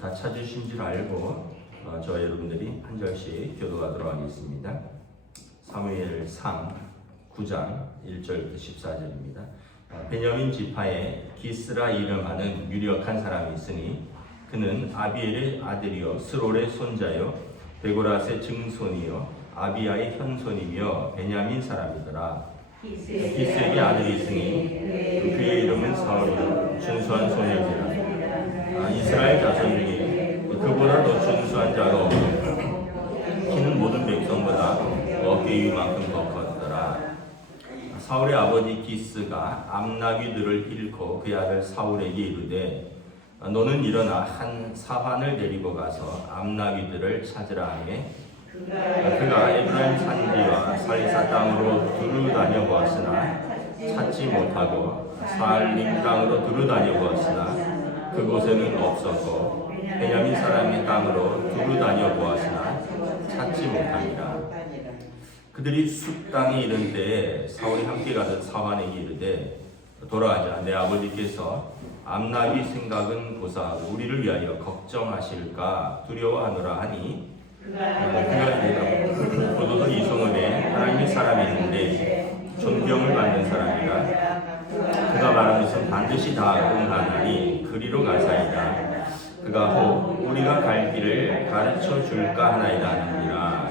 다 찾으신 줄 알고 어, 저 여러분들이 한 절씩 교도하도록 하겠습니다. 사무엘상 9장 1절부터 14절입니다. 어, 베냐민 지파에 기스라 이름하는 유력한 사람이 있으니 그는 아비엘의 아들이요 스롤의 손자요 베고라스의 증손이요 아비야의 현손이며 베냐민 사람이더라. 기스에게 아들이 있으니 그의 이름은 사울이요 준수한 소년이라. 아, 이스라엘 자손 중에 그보다 더 준수한 없고 키는 모든 대위만큼 더 컸더라. 사울의 아버지 기스가 암나귀들을 잃고 그의 아들 사울에게 이르되 너는 일어나 한 사환을 데리고 가서 암나귀들을 찾으라 하매 그가 에브라임 산지와 살리사 땅으로 두루 다녀 보았으나 찾지 못하고 살림 땅으로 두루 다녀 보았으나 그곳에는 없었고 베냐민 사람의 땅으로 두루 다녀 보았으나 찾지 못하니라 그들이 숲 땅에 이른 때에 사울이 함께 가던 사환에게 이르되 돌아가자. 내 아버지께서 암나귀 생각은 고사하고 우리를 위하여 걱정하실까 두려워하노라 하니 그가 고도도 이성원에 하나님의 사람이 있는데 존경을 받는 사람이라. 그가 말한 것은 반드시 다 응하나니 그리로 가사이다. 그가 혹 우리가 갈 길을 가르쳐 줄까 하나이다 하느니라.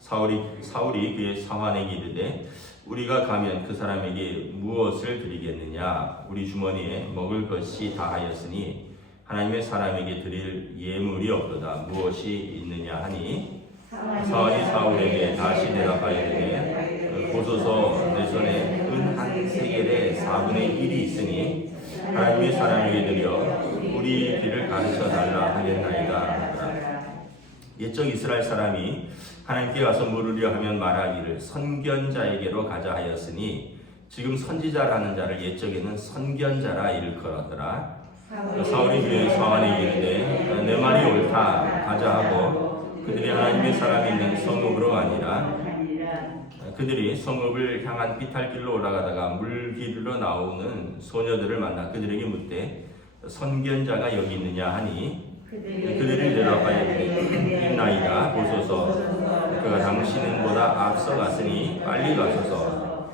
사울이 사울이 그의 사환에게 이르되 우리가 가면 그 사람에게 무엇을 드리겠느냐? 우리 주머니에 먹을 것이 다하였으니 하나님의 사람에게 드릴 예물이 없도다. 무엇이 있느냐 하니? 사울이 사울에게 다시 대답하여 이르되 보소서 내 손에 은 한 세겔의 4분의 1이 있으니 하나님의 사람에게 드려 우리 길을 가르쳐 달라 하겠나이다. 옛적 이스라엘 사람이 하나님께 가서 물으려 하면 말하기를 선견자에게로 가자 하였으니 지금 선지자라는 자를 옛적에는 선견자라 일컬었더라. 사울이 그의 사환에게 이르되 내 말이 옳다. 가자 하고 그들이 하나님의 사람이 있는 성읍으로 아니라 그들이 성읍을 향한 비탈길로 올라가다가 물길로 나오는 소녀들을 만나 그들에게 묻되 선견자가 여기 있느냐 하니? 그들이 대답하여 있나이다 보소서. 그가 당신보다 앞서갔으니 빨리 가소서.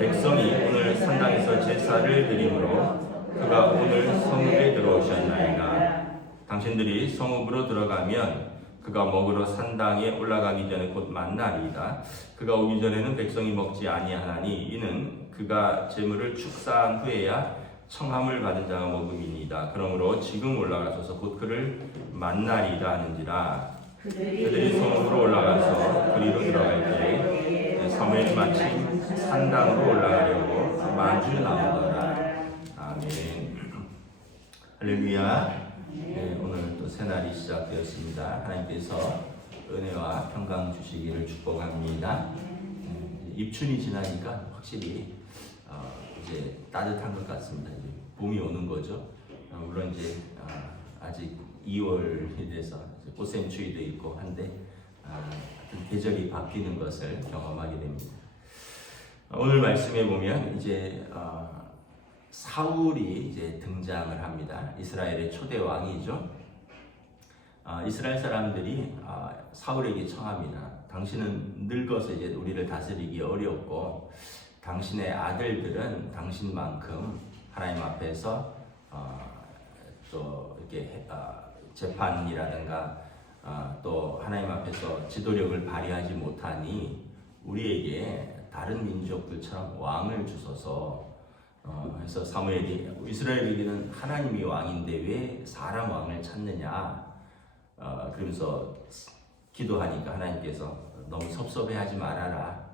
백성이 오늘 산당에서 제사를 드림으로 그가 오늘 성읍에 들어오셨나이다. 당신들이 성읍으로 들어가면 그가 먹으러 산당에 올라가기 전에 곧 만나리이다 그가 오기 전에는 백성이 먹지 아니하나니 이는 그가 재물을 축사한 후에야 청함을 받은 자가 먹음이니이다 그러므로 지금 올라가소서 곧 그를 만나리이다 하는지라 그들이 성으로 올라가서 그리로 들어갈 때 사무엘이 마침 산당으로 올라가려고 마주 나오더라. 아멘. 할렐루야. 네, 새날이 시작되었습니다. 하나님께서 은혜와 평강 주시기를 축복합니다. 네, 입춘이 지나니까 확실히 어, 이제 따뜻한 것 같습니다. 이제 봄이 오는 거죠. 어, 물론 이제 어, 아직 2월이 돼서 꽃샘추위도 있고 한데 아, 계절이 바뀌는 것을 경험하게 됩니다. 오늘 말씀에 보면 이제 어, 사울이 이제 등장을 합니다. 이스라엘의 초대 왕이죠. 어, 이스라엘 사람들이 어, 사울에게 청합니다. 당신은 늙어서 이제 우리를 다스리기 어렵고 당신의 아들들은 당신만큼 하나님 앞에서 어, 또 이렇게 어, 재판이라든가 어, 또 하나님 앞에서 지도력을 발휘하지 못하니 우리에게 다른 민족들처럼 왕을 주소서. 어, 그래서 사무엘이 이스라엘에게는 하나님이 왕인데 왜 사람 왕을 찾느냐? 어, 그러면서 기도하니까 하나님께서 너무 섭섭해하지 말아라.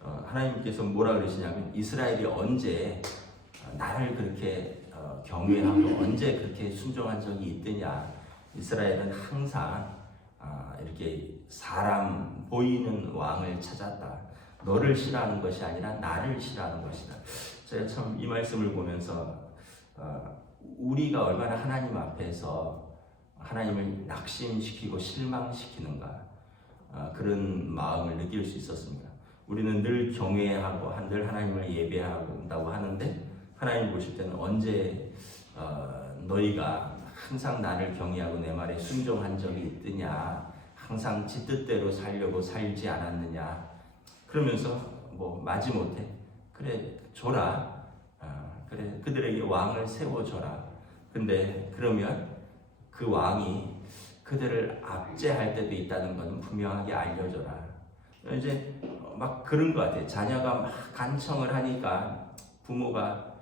어, 하나님께서 뭐라 그러시냐면 이스라엘이 언제 어, 나를 그렇게 어, 경외하고 언제 그렇게 순종한 적이 있더냐? 이스라엘은 항상 아, 이렇게 사람 보이는 왕을 찾았다. 너를 싫어하는 것이 아니라 나를 싫어하는 것이다. 제가 참 이 말씀을 보면서 어, 우리가 얼마나 하나님 앞에서 하나님을 낙심시키고 실망시키는가 어, 그런 마음을 느낄 수 있었습니다. 우리는 늘 경외하고 늘 하나님을 예배한다고 하는데 하나님 보실 때는 언제 어, 너희가 항상 나를 경외하고 내 말에 순종한 적이 있느냐 항상 지 뜻대로 살려고 살지 않았느냐 그러면서 뭐 마지못해 그래 줘라 어, 그래 그들에게 왕을 세워줘라 근데 그러면 그 왕이 그들을 압제할 때도 있다는 것은 분명하게 알려줘라 이제 막 그런 것 같아요 자녀가 막 간청을 하니까 부모가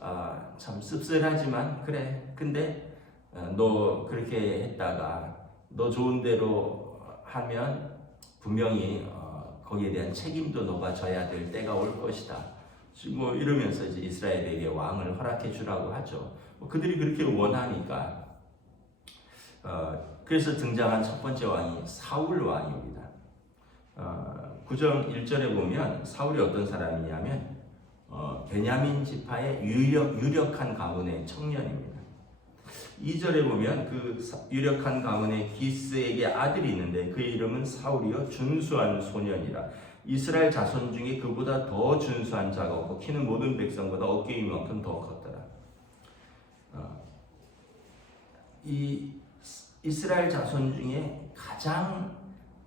아, 참 씁쓸하지만 그래 근데 어, 너 그렇게 했다가 너 좋은 대로 하면 분명히 어, 거기에 대한 책임도 너가 져야 될 때가 올 것이다. 뭐 이러면서 이제 이스라엘에게 왕을 허락해 주라고 하죠. 뭐 그들이 그렇게 원하니까 어, 그래서 등장한 첫 번째 왕이 사울 왕입니다. 어, 구정 1절에 보면 사울이 어떤 사람이냐면 어, 베냐민 지파의 유력, 유력한 가문의 청년입니다. 2절에 보면 그 사- 유력한 가문의 기스에게 아들이 있는데 그의 이름은 사울이요 준수한 소년이라 이스라엘 자손 중에 그보다 더 준수한 자가 없고 키는 모든 백성보다 어깨 위만큼 더 컸더라. 어, 이 이스라엘 자손 중에 가장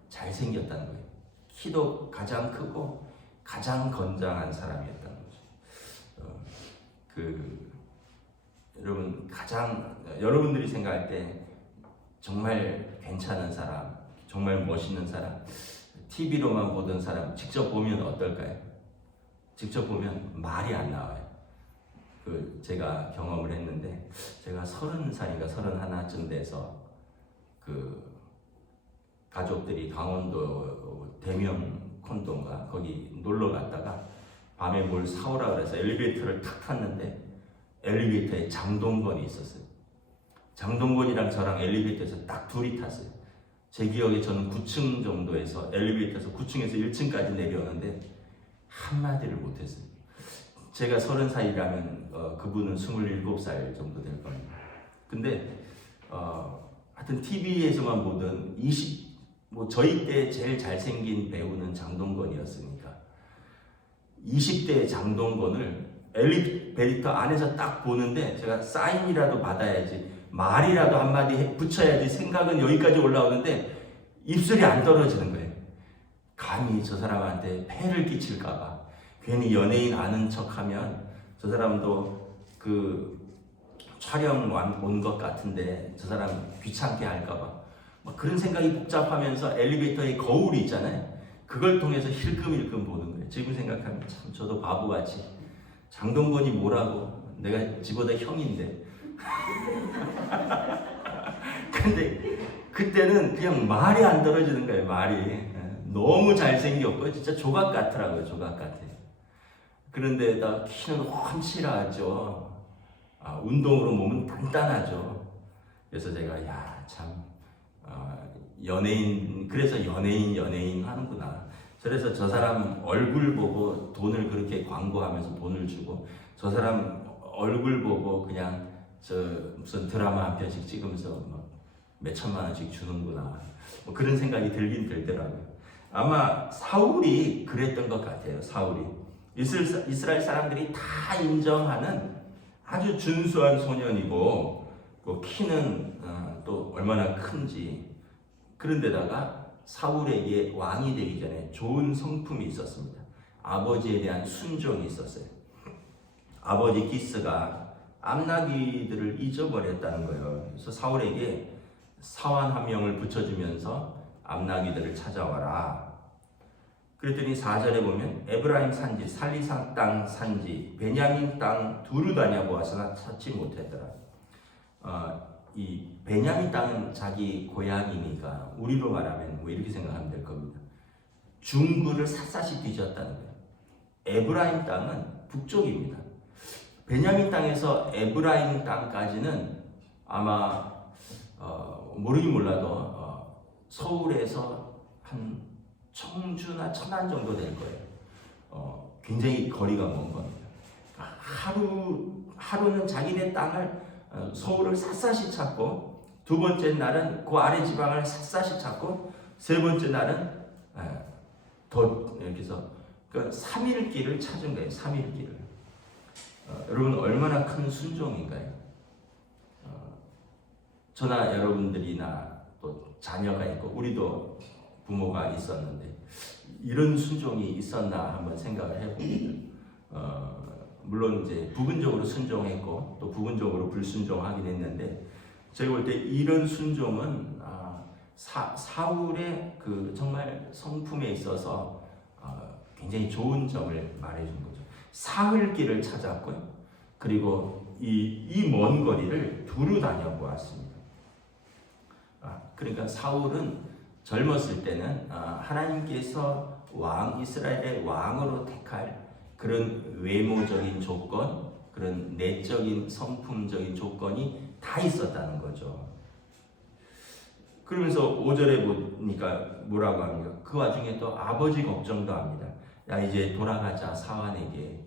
잘생겼다는 거예요. 키도 가장 크고 가장 건장한 사람이었다는 거죠. 어, 그 여러분 가장 여러분들이 생각할 때 정말 괜찮은 사람, 정말 멋있는 사람, TV로만 보던 사람 직접 보면 어떨까요? 직접 보면 말이 안 나와요. 그 제가 경험을 했는데 제가 서른 살인가 서른 하나쯤 돼서 그 가족들이 강원도 대명 콘도인가 거기 놀러 갔다가 밤에 뭘 사오라 그래서 엘리베이터를 탁 탔는데 엘리베이터에 장동건이 있었어요. 장동건이랑 저랑 엘리베이터에서 딱 둘이 탔어요. 제 기억에 저는 9층 정도에서 엘리베이터에서 9층에서 1층까지 내려오는데 한마디를 못했어요. 제가 서른 살이라면 어, 그분은 27살 정도 될 겁니다. 근데 어, 하여튼 TV에서만 보던 20, 뭐 저희 때 제일 잘생긴 배우는 장동건이었으니까 20대 장동건을 엘리베이터 안에서 딱 보는데 제가 사인이라도 받아야지 말이라도 한마디 해- 붙여야지 생각은 여기까지 올라오는데 입술이 안 떨어지는 거예요. 감히 저 사람한테 폐를 끼칠까봐 괜히 연예인 아는 척하면 저 사람도 그 촬영 온 것 같은데 저 사람 귀찮게 할까봐. 막 그런 생각이 복잡하면서 엘리베이터에 거울이 있잖아요. 그걸 통해서 힐끔힐끔 보는 거예요. 지금 생각하면 참 저도 바보같이. 장동건이 뭐라고? 내가 지보다 형인데. 근데 그때는 그냥 말이 안 떨어지는 거예요 말이. 예. 너무 잘생겼고 진짜 조각 같더라고요 조각 같아. 그런데다 키는 훤칠하죠 아, 운동으로 몸은 단단하죠 그래서 제가 야참 어, 연예인 그래서 연예인 연예인 하는구나 그래서 저 사람 얼굴 보고 돈을 그렇게 광고하면서 돈을 주고 저 사람 얼굴 보고 그냥 저 무슨 드라마 한 편씩 찍으면서 막 몇천만 원씩 주는구나 뭐 그런 생각이 들긴 들더라고요. 아마 사울이 그랬던 것 같아요. 사울이 이스라엘 사람들이 다 인정하는 아주 준수한 소년이고 그 키는 어, 또 얼마나 큰지 그런데다가 사울에게 왕이 되기 전에 좋은 성품이 있었습니다. 아버지에 대한 순종이 있었어요. 아버지 기스가 암나기들을 잊어버렸다는 거예요. 그래서 사울에게 사환 한 명을 붙여주면서 암나기들을 찾아와라. 그랬더니 4절에 보면 에브라임 산지, 살리산 땅 산지, 베냐민 땅 두루 다녀보았으나 찾지 못했더라. 어, 이 베냐민 땅은 자기 고향이니까 우리로 말하면 뭐 이렇게 생각하면 될 겁니다. 중구를 샅샅이 뒤졌다는 거예요. 에브라임 땅은 북쪽입니다. 베냐민 땅에서 에브라임 땅까지는 아마 어, 모르긴 몰라도 어, 서울에서 한 청주나 천안 정도 될 거예요. 어, 굉장히 거리가 먼 겁니다. 하루 하루는 자기네 땅을 어, 서울을 샅샅이 찾고 두 번째 날은 그 아래 지방을 샅샅이 찾고 세 번째 날은 에, 더 이렇게 해서 그 3일 길을 찾은 거예요. 3일 길을. 어, 여러분 얼마나 큰 순종인가요? 어, 저나 여러분들이나 또 자녀가 있고 우리도 부모가 있었는데 이런 순종이 있었나 한번 생각을 해봅니다. 어, 물론 이제 부분적으로 순종했고 또 부분적으로 불순종하긴 했는데 제가 볼 때 이런 순종은 아, 사, 사울의 그 정말 성품에 있어서 어, 굉장히 좋은 점을 말해준 거죠. 사흘 길을 찾았고요. 그리고 이 이 먼 거리를 두루 다녀 보았습니다. 아, 그러니까 사울은 젊었을 때는 어, 하나님께서 왕 이스라엘의 왕으로 택할 그런 외모적인 조건, 그런 내적인 성품적인 조건이 다 있었다는 거죠. 그러면서 5절에 보니까 뭐라고 합니까? 그 와중에 또 아버지 걱정도 합니다. 야 이제 돌아가자 사환에게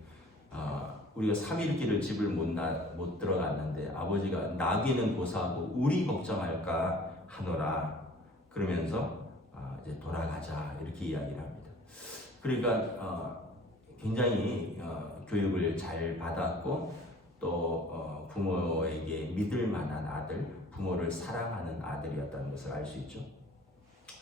어, 우리가 3일 길을 집을 못, 나, 못 들어갔는데 아버지가 나귀는 고사하고 우리 걱정할까 하노라 그러면서 아, 이제 돌아가자 이렇게 이야기를 합니다. 그러니까 어, 굉장히 어, 교육을 잘 받았고 또 어, 부모에게 믿을 만한 아들, 부모를 사랑하는 아들이었다는 것을 알 수 있죠.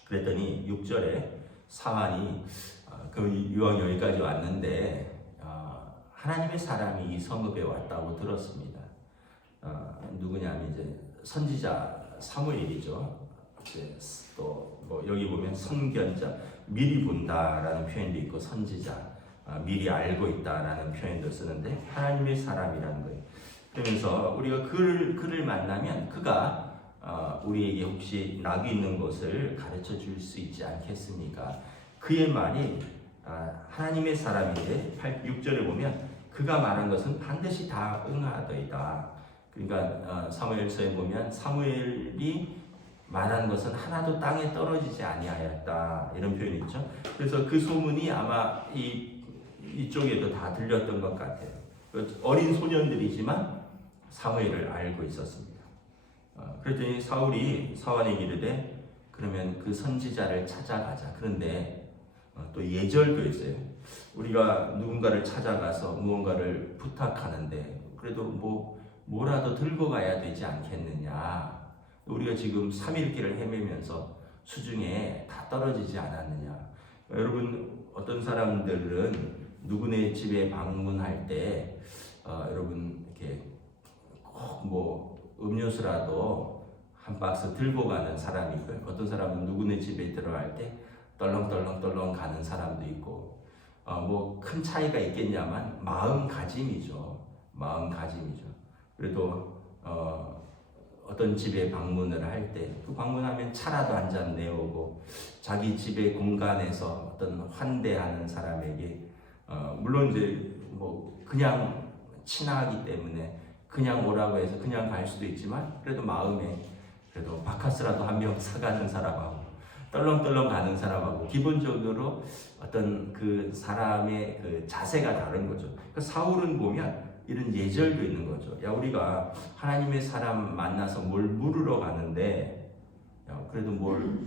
그랬더니 6절에 사환이 어, 그 유황 여기까지 왔는데 어, 하나님의 사람이 이 성읍에 왔다고 들었습니다. 어, 누구냐면 이제 선지자 사무엘이죠. 또 뭐 여기 보면 선견자 미리 본다라는 표현도 있고 선지자 아, 미리 알고 있다라는 표현도 쓰는데 하나님의 사람이라는 거예요. 그러면서 우리가 그를 그를 만나면 그가 어, 우리에게 혹시 낙이 있는 것을 가르쳐 줄 수 있지 않겠습니까? 그의 말이 아, 하나님의 사람인데 8, 6절에 보면 그가 말한 것은 반드시 다 응하더이다. 그러니까 어, 사무엘서에 보면 사무엘이 말한 것은 하나도 땅에 떨어지지 아니하였다 이런 표현이 있죠. 그래서 그 소문이 아마 이 이쪽에도 다 들렸던 것 같아요. 그 어린 소년들이지만 사무엘을 알고 있었습니다. 어, 그랬더니 사울이 사원에게 이르되 그러면 그 선지자를 찾아가자. 그런데 어, 또 예절도 있어요. 우리가 누군가를 찾아가서 무언가를 부탁하는데 그래도 뭐 뭐라도 들고 가야 되지 않겠느냐. 우리가 지금 3일길을 헤매면서 수중에 다 떨어지지 않았느냐. 여러분 어떤 사람들은 누구네 집에 방문할 때 어, 여러분 이렇게 꼭 뭐 음료수라도 한 박스 들고 가는 사람이 있고요. 어떤 사람은 누구네 집에 들어갈 때 떨렁떨렁떨렁 가는 사람도 있고 어, 뭐큰 차이가 있겠냐만 마음가짐이죠. 마음가짐이죠. 그래도 어, 어떤 집에 방문을 할 때 그 방문하면 차라도 한 잔 내오고 자기 집의 공간에서 어떤 환대하는 사람에게 어, 물론 이제 뭐 그냥 친하기 때문에 그냥 오라고 해서 그냥 갈 수도 있지만 그래도 마음에 그래도 바카스라도 한 명 사가는 사람하고 떨렁떨렁 가는 사람하고 기본적으로 어떤 그 사람의 그 자세가 다른 거죠. 그러니까 사울은 보면 이런 예절도 있는 거죠. 야 우리가 하나님의 사람 만나서 뭘 물으러 가는데 야, 그래도 뭘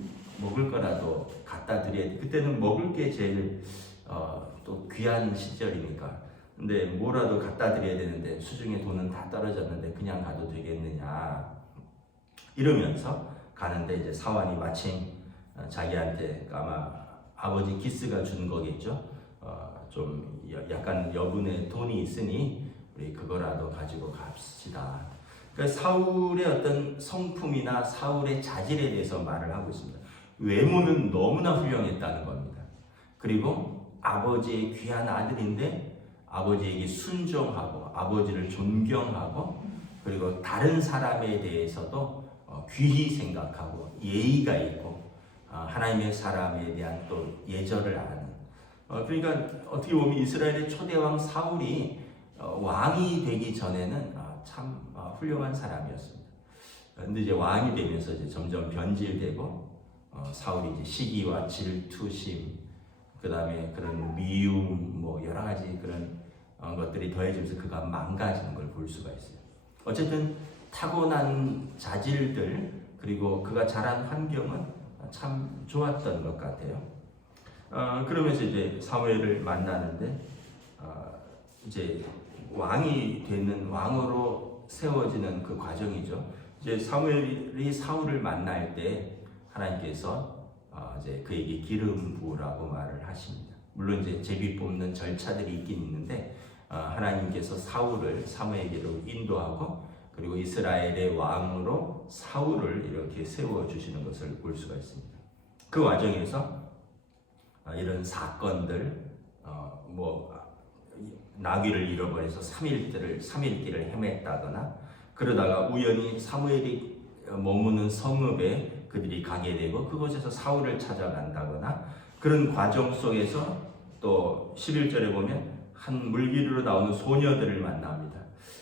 먹을 거라도 갖다 드려야 돼. 그때는 먹을 게 제일 어, 또 귀한 시절이니까. 근데 뭐라도 갖다 드려야 되는데 수중에 돈은 다 떨어졌는데 그냥 가도 되겠느냐 이러면서 가는데 이제 사환이 마침 어, 자기한테 아마 아버지 기스가 준 거겠죠. 어, 좀 여- 약간 여분의 돈이 있으니 우리 그거라도 가지고 갑시다. 그러니까 사울의 어떤 성품이나 사울의 자질에 대해서 말을 하고 있습니다. 외모는 너무나 훌륭했다는 겁니다. 그리고 아버지의 귀한 아들인데 아버지에게 순종하고 아버지를 존경하고 그리고 다른 사람에 대해서도 어, 귀히 생각하고 예의가 있고 어, 하나님의 사람에 대한 또 예절을 아는 어, 그러니까 어떻게 보면 이스라엘의 초대왕 사울이 어, 왕이 되기 전에는 아, 참 어, 훌륭한 사람이었습니다. 근데 이제 왕이 되면서 이제 점점 변질되고 어, 사울이 이제 시기와 질투심 그 다음에 그런 미움 뭐 여러 가지 그런 어, 것들이 더해지면서 그가 망가지는 걸 볼 수가 있어요. 어쨌든 타고난 자질들 그리고 그가 자란 환경은 참 좋았던 것 같아요. 어, 그러면서 이제 사무엘을 만나는데 어, 이제 왕이 되는 왕으로 세워지는 그 과정이죠. 이제 사무엘이 사울을 만날 때 하나님께서 어, 이제 그에게 기름 부으라고 말을 하십니다. 물론 이제 제비 뽑는 절차들이 있긴 있는데 어, 하나님께서 사울을 사무에게로 인도하고 그리고 이스라엘의 왕으로 사울을 이렇게 세워 주시는 것을 볼 수가 있습니다. 그 과정에서 어, 이런 사건들 어, 뭐 나귀를 잃어버려서 3일길을 3일길을 헤맸다거나 그러다가 우연히 사무엘이 머무는 성읍에 그들이 가게 되고 그곳에서 사울을 찾아간다거나 그런 과정 속에서 또 11절에 보면 한 물길으로 나오는 소녀들을 만납니다.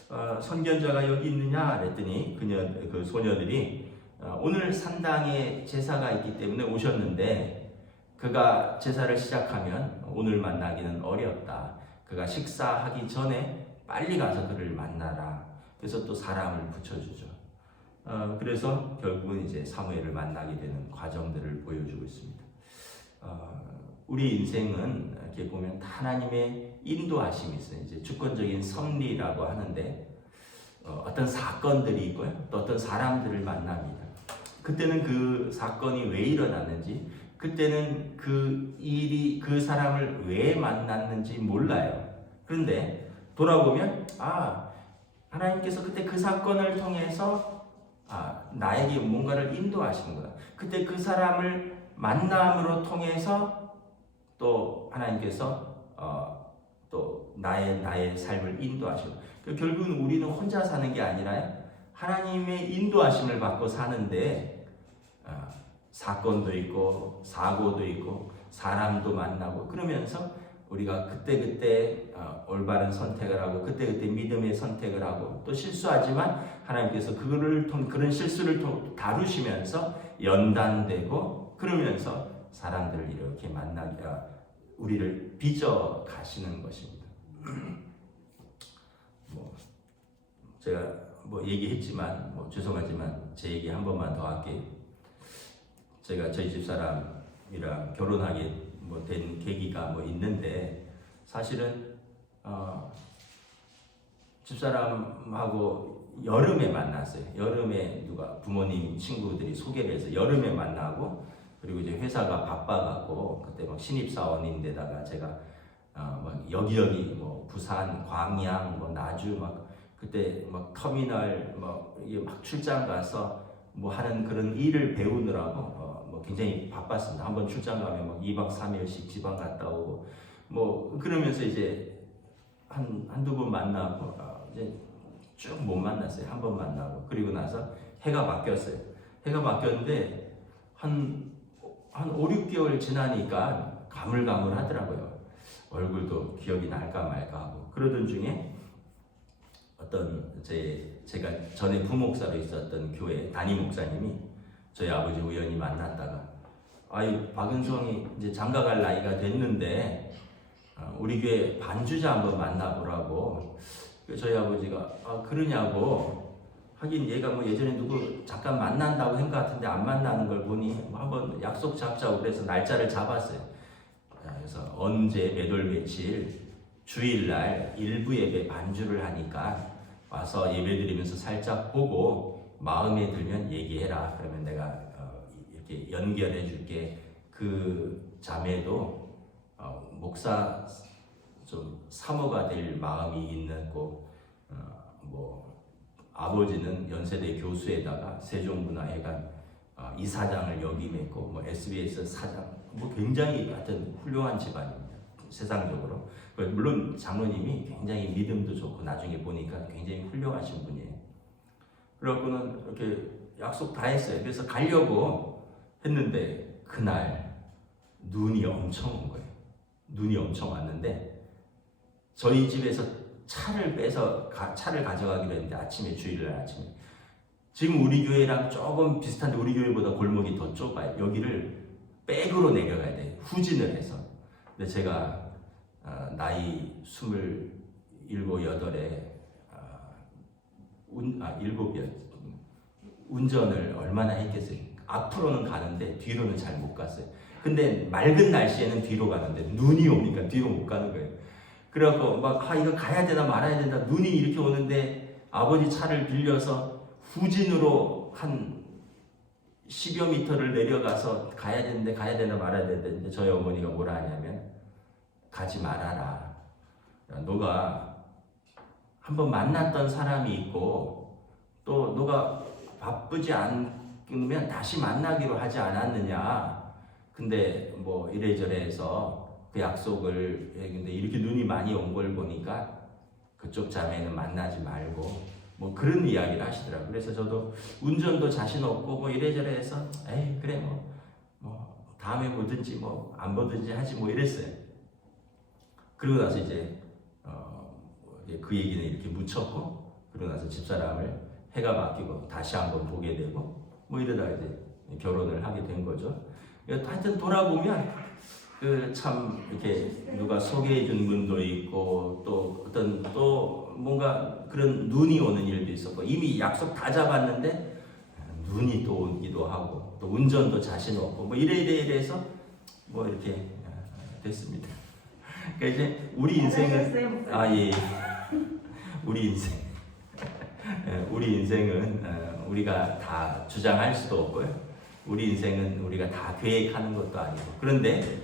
어, 선견자가 여기 있느냐 그랬더니 그녀 그 소녀들이 어, 오늘 산당에 제사가 있기 때문에 오셨는데 그가 제사를 시작하면 오늘 만나기는 어렵다. 그가 식사하기 전에 빨리 가서 그를 만나라. 그래서 또 사람을 붙여주죠. 어, 그래서 결국은 이제 사무엘을 만나게 되는 과정들을 보여주고 있습니다. 어, 우리 인생은 이렇게 보면 하나님의 인도하심이 있어요. 이제 주권적인 섭리라고 하는데 어, 어떤 사건들이 있고요. 또 어떤 사람들을 만납니다. 그때는 그 사건이 왜 일어났는지, 그때는 그 일이 그 사람을 왜 만났는지 몰라요. 그런데 돌아보면 아 하나님께서 그때 그 사건을 통해서 아 나에게 뭔가를 인도하시는구나. 그때 그 사람을 만남으로 통해서 또 하나님께서 어, 또 나의 나의 삶을 인도하시고 그 결국은 우리는 혼자 사는 게 아니라 하나님의 인도하심을 받고 사는데 어, 사건도 있고 사고도 있고 사람도 만나고 그러면서 우리가 그때 그때 어, 올바른 선택을 하고 그때 그때 믿음의 선택을 하고 또 실수하지만 하나님께서 그거를 통 그런 실수를 통 다루시면서 연단되고 그러면서 사람들을 이렇게 만나게 아, 우리를 빚어 가시는 것입니다. 뭐 제가 뭐 얘기했지만 뭐 죄송하지만 제 얘기 한 번만 더 할게요. 제가 저희 집 사람이랑 결혼하게 뭐 된 계기가 뭐 있는데 사실은 어 집사람하고 여름에 만났어요. 여름에 누가 부모님 친구들이 소개를 해서 여름에 만나고 그리고 이제 회사가 바빠갖고 그때 막 신입사원인데다가 제가 어막 여기여기 뭐 부산, 광양, 뭐 나주 막 그때 막 터미널 뭐 이게 막 출장 가서 뭐 하는 그런 일을 배우느라고 어, 뭐 굉장히 바빴습니다. 한번 출장 가면 막 2박 3일씩 지방 갔다 오고 뭐 그러면서 이제 한 한두 번 만나고 어, 이제 쭉 못 만났어요. 한 번 만나고 그리고 나서 해가 바뀌었어요. 해가 바뀌었는데 한한 5, 6개월 지나니까 가물가물하더라고요. 얼굴도 기억이 날까 말까 하고 그러던 중에 어떤 제 제가 전에 부목사로 있었던 교회 담임 목사님이 저희 아버지 우연히 만났다가 아이 박은성이 이제 장가갈 나이가 됐는데 어, 우리 교회 반주자 한번 만나보라고 그래서 저희 아버지가 아 그러냐고 하긴 얘가 뭐 예전에 누구 잠깐 만난다고 한 것 같은데 안 만나는 걸 보니 뭐 한번 약속 잡자고 그래서 날짜를 잡았어요. 자, 그래서 언제 몇월 며칠 주일날 일부 예배 반주를 하니까 와서 예배드리면서 살짝 보고 마음에 들면 얘기해라. 그러면 내가 어, 이렇게 연결해 줄게. 그 자매도 어, 목사 좀 사모가 될 마음이 있는 고 어, 뭐 아버지는 연세대 교수에다가 세종문화회관 어, 이사장을 역임했고 뭐 SBS 사장 뭐 굉장히 하여튼 훌륭한 집안입니다. 세상적으로 물론 장로님이 굉장히 믿음도 좋고 나중에 보니까 굉장히 훌륭하신 분이에요. 그래갖고는 이렇게 약속 다 했어요. 그래서 가려고 했는데 그날 눈이 엄청 온 거예요. 눈이 엄청 왔는데 저희 집에서 차를 빼서 가, 차를 가져가기로 했는데 아침에 주일날 아침에 지금 우리 교회랑 조금 비슷한데 우리 교회보다 골목이 더 좁아요. 여기를 백으로 내려가야 돼. 후진을 해서. 근데 제가 어, 나이 스물일곱 여덟에 어, 운, 아 일곱이었 운전을 얼마나 했겠어요. 앞으로는 가는데 뒤로는 잘 못 갔어요. 근데 맑은 날씨에는 뒤로 가는데 눈이 오니까 뒤로 못 가는 거예요. 그래갖고 막 아 이거 가야 되나 말아야 된다. 눈이 이렇게 오는데 아버지 차를 빌려서 후진으로 한 10여 미터를 내려가서 가야 되는데 가야 되나 말아야 되는데 저희 어머니가 뭐라 하냐면 가지 말아라. 너가 한번 만났던 사람이 있고 또 너가 바쁘지 않으면 다시 만나기로 하지 않았느냐. 근데 뭐 이래저래 해서 그 약속을 근데 이렇게 눈이 많이 온 걸 보니까 그쪽 자매는 만나지 말고 뭐 그런 이야기를 하시더라고요. 그래서 저도 운전도 자신 없고 뭐 이래저래 해서 에이 그래 뭐, 뭐 다음에 보든지 뭐 안 보든지 하지 뭐 이랬어요. 그러고 나서 이제 그 얘기는 이렇게 묻혔고 그러고 나서 집사람을 해가 바뀌고 다시 한번 보게 되고 뭐 이러다 이제 결혼을 하게 된 거죠. 하여튼 돌아보면 그 참 이렇게 누가 소개해 준 분도 있고 또 어떤 또 뭔가 그런 눈이 오는 일도 있었고 이미 약속 다 잡았는데 눈이 또 오기도 하고 또 운전도 자신 없고 뭐 이래 이래 이래서 뭐 이렇게 됐습니다. 그러니까 이제 우리 인생은 아 예. 우리 인생 예, 우리 인생은 어, 우리가 다 주장할 수도 없고요. 우리 인생은 우리가 다 계획하는 것도 아니고 그런데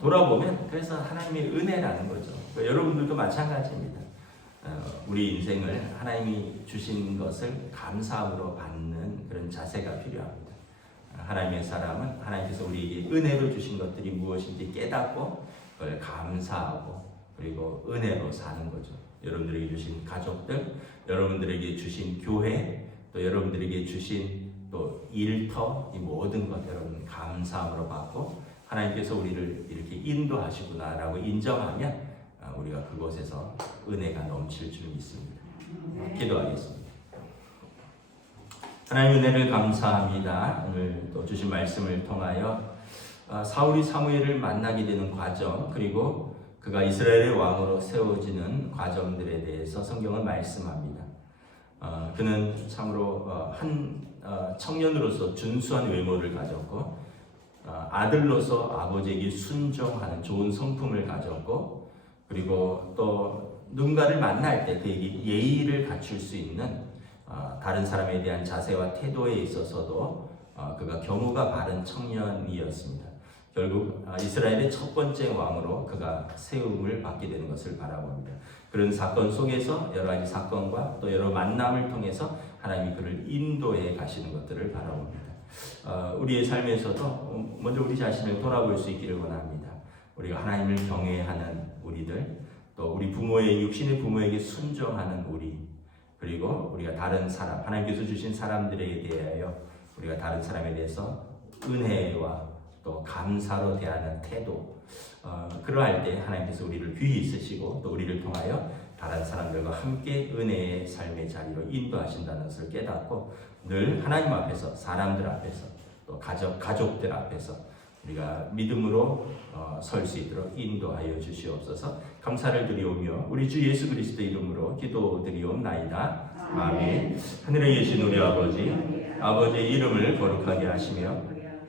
돌아보면 그래서 하나님의 은혜라는 거죠. 그러니까 여러분들도 마찬가지입니다. 어, 우리 인생을 하나님이 주신 것을 감사함으로 받는 그런 자세가 필요합니다. 하나님의 사람은 하나님께서 우리에게 은혜로 주신 것들이 무엇인지 깨닫고 그걸 감사하고 그리고 은혜로 사는 거죠. 여러분들에게 주신 가족들, 여러분들에게 주신 교회, 또 여러분들에게 주신 또 일터 이 모든 것 여러분 감사함으로 받고 하나님께서 우리를 이렇게 인도하시구나라고 인정하면 아, 우리가 그곳에서 은혜가 넘칠 줄 믿습니다. 기도하겠습니다. 하나님 은혜를 감사합니다. 오늘 또 주신 말씀을 통하여 아, 사울이 사무엘을 만나게 되는 과정 그리고 그가 이스라엘의 왕으로 세워지는 과정들에 대해서 성경은 말씀합니다. 어, 그는 참으로 어, 한 어, 청년으로서 준수한 외모를 가졌고 어, 아들로서 아버지에게 순종하는 좋은 성품을 가졌고 그리고 또 누군가를 만날 때 그에게 예의를 갖출 수 있는 어, 다른 사람에 대한 자세와 태도에 있어서도 어, 그가 경우가 바른 청년이었습니다. 결국 아, 이스라엘의 첫 번째 왕으로 그가 세움을 받게 되는 것을 바라봅니다. 그런 사건 속에서 여러 가지 사건과 또 여러 만남을 통해서 하나님이 그를 인도해 가시는 것들을 바라봅니다. 어, 우리의 삶에서도 먼저 우리 자신을 돌아볼 수 있기를 원합니다. 우리가 하나님을 경외하는 우리들, 또 우리 부모의 육신의 부모에게 순종하는 우리, 그리고 우리가 다른 사람, 하나님께서 주신 사람들에 대하여 우리가 다른 사람에 대해서 은혜와 또 감사로 대하는 태도, 어, 그러할 때 하나님께서 우리를 귀히 쓰시고 또 우리를 통하여 다른 사람들과 함께 은혜의 삶의 자리로 인도하신다는 것을 깨닫고 늘 하나님 앞에서 사람들 앞에서 또 가족 가족들 앞에서 우리가 믿음으로 어, 설수 있도록 인도하여 주시옵소서. 감사를 드리오며 우리 주 예수 그리스도 이름으로 기도드리옵나이다. 아멘. 하늘에 계신 우리 아버지, 아버지의 이름을 거룩하게 하시며